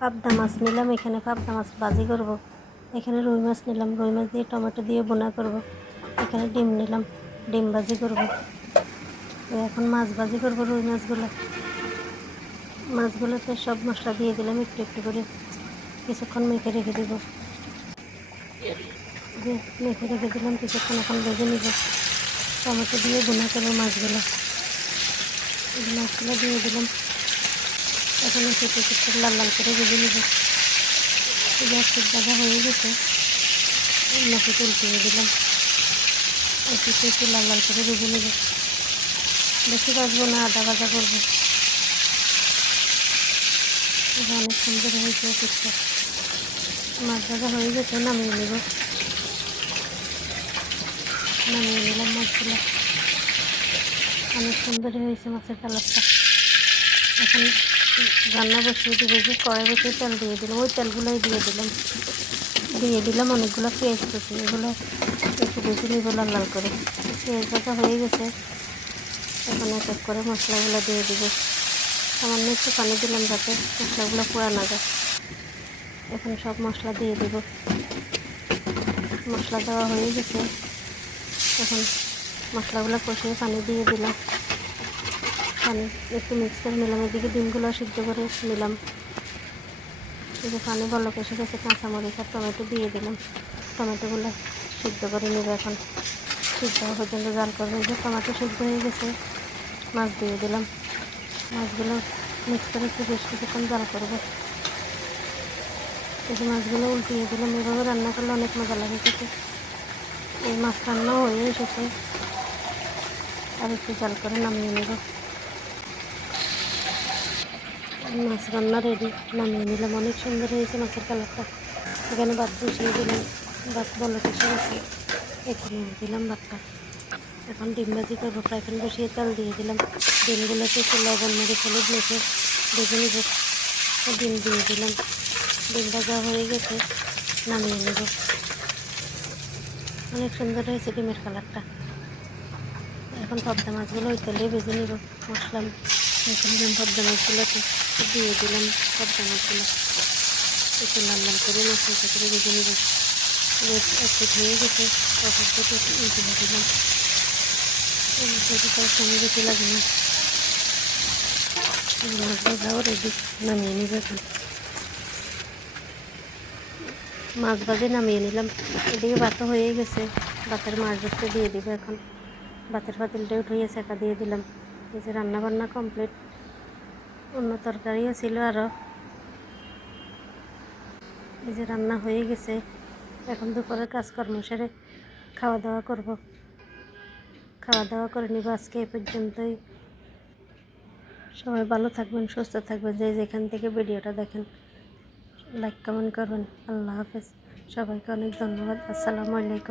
পাবদা মাছ নিলাম, এখানে পাবদা মাছ ভাজি করব। এখানে রুই মাছ নিলাম, রুই মাছ দিয়ে টমেটো দিয়ে বোনা করব। এখানে ডিম নিলাম, ডিম ভাজি করব। এখন মাছ ভাজি করব রুই মাছগুলোতে সব মশলা দিয়ে দিলাম, একটু একটু করে কিছুক্ষণ মেখে রেখে দেব। মেখে রেখে দিলাম কিছুক্ষণ, এখন ভেজে নিব। টমেটো দিয়ে বোনা করবো মাছগুলো দিয়ে দিলাম। এখন একটু লাল লাল করে ভেজে নিব। গ্যাসের ভাজা হয়ে গেছে, মাছে উল্টিয়ে দিলাম। একটু লাল লাল করে ভেজে নিব। বেশি ভাজবো না, আদা ভাজা করবো। অনেক সুন্দর হয়েছে পিঠটা। মাছ ভাজা হয়ে গেছে, নামিয়ে নিলাম মাছগুলো। অনেক সুন্দর হয়েছে মাছের কালারটা। এখন রান্না বসিয়ে দিবে, যে কড়াই বসিয়ে তেল দিয়ে দিলাম, ওই তেলগুলোই দিয়ে দিলাম অনেকগুলো পেঁয়াজ কুচি। এগুলো একটু বেশি নিব লাল লাল করে। পেঁয়াজ ভাজা হয়ে গেছে, এখন এক এক করে মশলাগুলো দিয়ে দিব। সামান্য একটু পানি দিলাম যাতে মশলাগুলো পোড়া না যায়। এখন সব মশলা দিয়ে দেব। মশলা দেওয়া হয়ে গেছে, এখন মশলাগুলো কষিয়ে পানি দিয়ে দিলাম। পানি একটু মিক্স করে নিলাম। এদিকে ডিমগুলো সিদ্ধ করে নিলাম। এদিকে পানি ভালো কষে গেছে, কাঁচামরিচ আর টমেটো দিয়ে দিলাম। টমেটোগুলো সিদ্ধ করে নেব। এখন সিদ্ধ হওয়া পর্যন্ত জাল করবো। যে টমেটো সিদ্ধ হয়ে গেছে, মাছ দিয়ে দিলাম। মাছগুলো মিক্স করে একটু বেশ কিছুক্ষণ জাল করবো। এই যে মাছগুলো উল্টিয়ে দিলাম। এভাবে রান্না করলে অনেক মজা লাগে খেতে। এই মাছ রান্নাও হয়ে এসেছে, আর একটু জাল করে নামিয়ে নেব। মাছ রান্না রেডি, নামিয়ে নিলাম। অনেক সুন্দর হয়েছে মাছের কালারটা। এখানে ভাত বসিয়ে দিলাম, ভাত ভালো কষে গেছে, এখানে দিলাম ভাতটা। এখন ডিম ভাজি করবো। ফ্রাই প্যান বসিয়ে তেল দিয়ে দিলাম। ডিমগুলোকে একটু লবণ মরিচ হলুদ মেখে ভেজে নেব। ডিম দিয়ে দিলাম। ডিম ভাজা হয়ে গেছে, নামিয়ে নেব। অনেক সুন্দর হয়েছে ডিমের কালারটা। এখন পাবদা মাছগুলো ওই তেলে ভেজে নেব। মশলা মেখে নিলাম, পাবদা মাছগুলোতে দিয়ে দিলাম। পাবদা মাছগুলো একটু লাল লাল করে মশলা করে ভেজে নেব। বেশ একটু হয়ে গেছে, অপরটা উল্টে দিলাম। তার সময় বেশি লাগে না। মাছ ভাজাও রেডি, নামিয়ে নেব। এখন মাছ ভাজে নামিয়ে নিলাম। এদিকে ভাতও হয়ে গেছে, ভাতের মাছ ভাজতে দিয়ে দিব। এখন ভাতের পাতিলটা উঠিয়ে সেকা দিয়ে দিলাম। এই যে রান্না বান্না কমপ্লিট। অন্য তরকারিও ছিল আরও। এই যে রান্না হয়ে গেছে, এখন দুপুরের কাজকর্ম সেরে খাওয়া দাওয়া করব। খাওয়া দাওয়া করে নিব। আজকে এ পর্যন্তই। সবাই ভালো থাকবেন, সুস্থ থাকবেন। যে যেখান থেকে ভিডিওটা দেখেন, লাইক কমেন্ট করবেন। আল্লাহ হাফেজ। সবাইকে অনেক ধন্যবাদ। আসসালামু আলাইকুম।